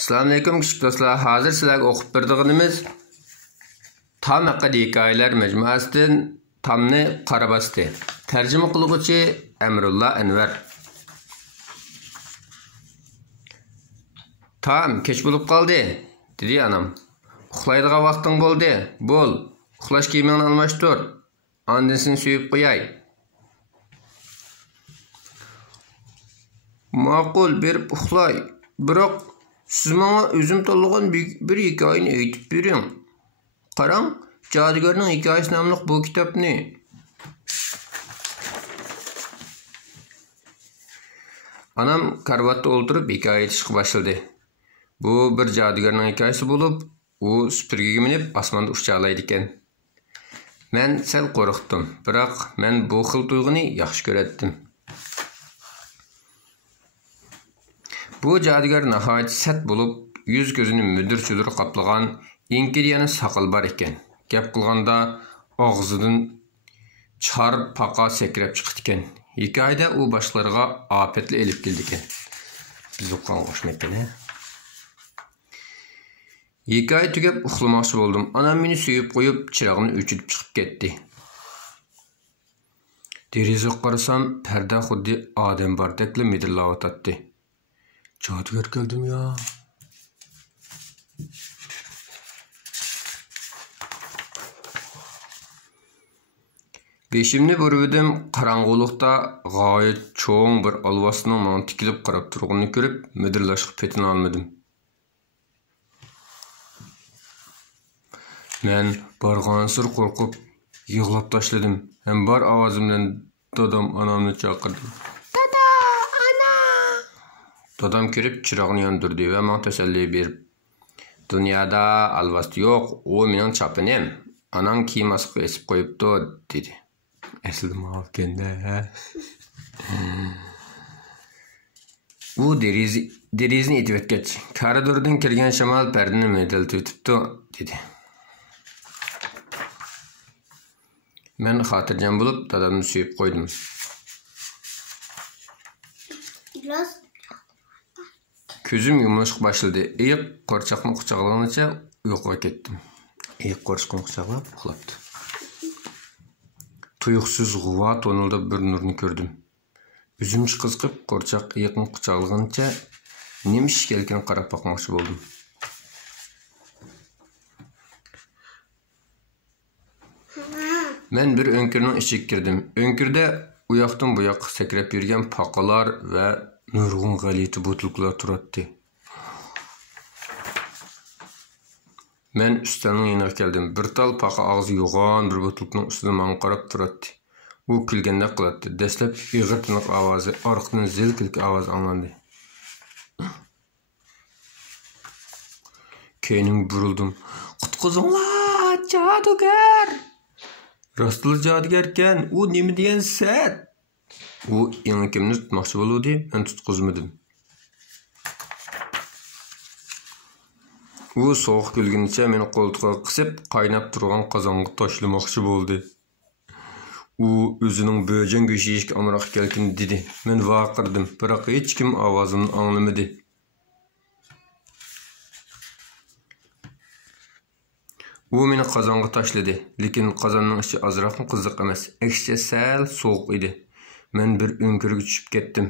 Assalamu alaykum küçük dostlar. Hazır sizlerge okup berdiğimiz Tam haqqı hikayeler mecmuasidan Tamni Qarabasti. Tercüme qiluvchi Emrullah Enver. Tam kech bo'lib qoldi, dedi anam. Uxlaydigan vaqting bo'ldi. Bo'l, uxlash kiyimingni almashtir. Ondan seni suyib qo'yay. Ma'qul, berib uxlay. Biroq siz menga o'zim tanlagan bir hikoyani aytib bering. Qarang, Jodugarning hikoyasi nomli bu kitobni. Anam karvatda o'ltirib hikoya aytishga boshladi. Bu bir jodugarning hikoyasi bo'lib, u supurgiga minib osmonda uchchoqlaydi ekan. Men sal qo'rqdim, biroq men bu xil tuyg'uni yaxshi ko'ratdim. Bu jodugar nihoyat sat bo'lib, yuz ko'zini müdür-çudur qaplagan, inkiriyani saqal bar ekan. Gap qilganda og'zidan char paqa sakrab chiqdi ekan. Hikoyada u boshqalarga ofatli elib keldi ekan. Biz o'qigan qo'shmaydi. Hikoya tugab uxlamoqchi bo'ldim. Anam meni suyib qo'yib, chirog'ini o'chirib chiqib ketdi. Derazaga qarasam, parda xuddi odam bordekli midirlayotdi. Jodugar keldim ya. Beşimni burvidim, qarang'uliqda g'oyat cho'ng bir olvosning menga tikilib qarab turganini ko'rib, midirlashga petin olmadim. Men barg'ansir qo'rqib, yig'lab tashladim. Ham bor ovozim bilan dadam onamni chaqirdim. Dada, ana! Dadam kirib chirog'ni yondirdi va menga tasalli berib, dunyoda alvasti yo'q, u mening chopinim. Anang kiyim asqi esib qo'yibdi, dedi. Aslida mavkenda. U derizini etib o'tgach, koridordan kirgan shamol pardani medaltib o'tibdi, dedi. Men xotirjam bo'lib, dadamni suyib qo'ydim. Ko'zim yumishqa boshladi. Iyiq qo'rchoqni quchoqlaganicha uyquga ketdim. Iyiq qo'rchoqni quchoqlab uxlabdi. Tuyuqsiz g'uva tonilda bir nurni ko'rdim. O'zim chiqizqib qo'rchoq iyiqni quchoqlaganicha nima ish kelgan qarab boqmoqchi bo'ldim. Men bir önkürning ichiga kirdim. Önkürde u yoqdan bu yoqqa sakrab yurgan paqalar va nurg'un g'alati butilklar turibdi. Men ustalning yoniga keldim. Bir tal paqa og'zi yo'g'on bir butilkning ustida menga qarab turibdi. U kulganda qiladi. Dastlab ig'ir tiniq ovozi, orqadan zil-kilk ovoz anglandi. Keyin burildim. Qutqizinglar, jodugar! Rostli jodugar ekan, u nima degan sat? U yana kimni tutmoqchi bo'ldi, men tutqizmadim. U sovuq kulgunicha meni qo'ltiqqa qisib, qaynab turgan qozonga tashlamoqchi bo'ldi. U o'zining bo'jan go'shi yeyishga amroq kelkin dedi. Men vaqirdim, biroq hech kim ovozimni anglamadi. U meni qozonga tashladi, lekin qozonning ichi ozroqmi qiziq emas, aksincha sal sovuq edi. Men bir o'nkirga tushib ketdim.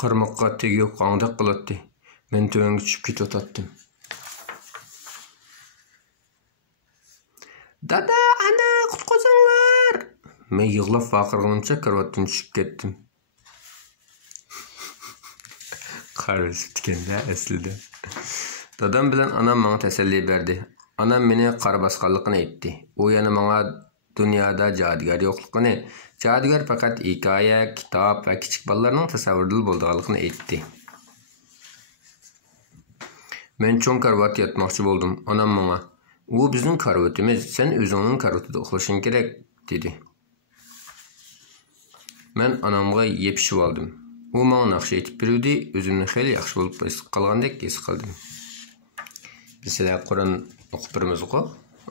Qarmoqqa tegib qandaq qiladi. Men to'yinga tushib ketotdim. Dada, ana, qutqizinglar! Men yig'lab vaqirganimcha karvatdan tushib ketdim. Qarisi tikanda aslida. Dadam bilan anam menga tasalli berdi. Anam meni qara bosqanligini aytdi. U yana menga dunyoda jodugar yo'qligini, jodugar faqat hikoya, kitob va kichik bolalarning tasavvurida bo'lganligini aytdi. Men cho'ng karvatda yotmoqchi bo'ldim. Onam menga, "U bizning karvatimiz, sen o'zingning karvatida uxlashing kerak", dedi. Men onamga yepishib oldim. U menga naqsh aytib berdi, o'zimni xeyli yaxshi bo'lib qolgandek his qildim. Bizlar Qur'on o'qib turibmiz-ku.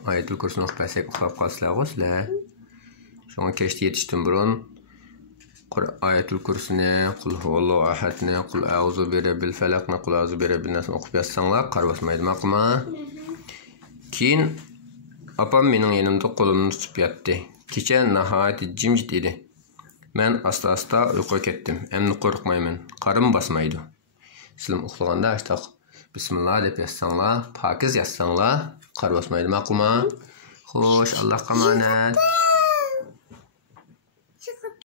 Oyatul kursini o'qib bersak uxlab qolsizlar-ku sizlar. Shunga kechda yetishdim burun. Ayatul Kürsü'ni, Kul huvallahu ahadni, Kul a'udhu bi rabbil falaqni, Kul a'udhu bi rabbin nasni o'qib yazsanglar qarab basmaydi ma'qulmi? Keyin apam mening yanımda qo'limni tutib yotdi. Kecha nihoyat jimjit edi. Men asta-asta uyquga ketdim. Endi qo'rqmayman. Qarim basmaydi. Sizlar uxlaganda ashtaq bismillah deb yazsanglar, pokiz yazsanglar qarab basmaydi ma'qulmi? Xo'sh, Allohga omonat.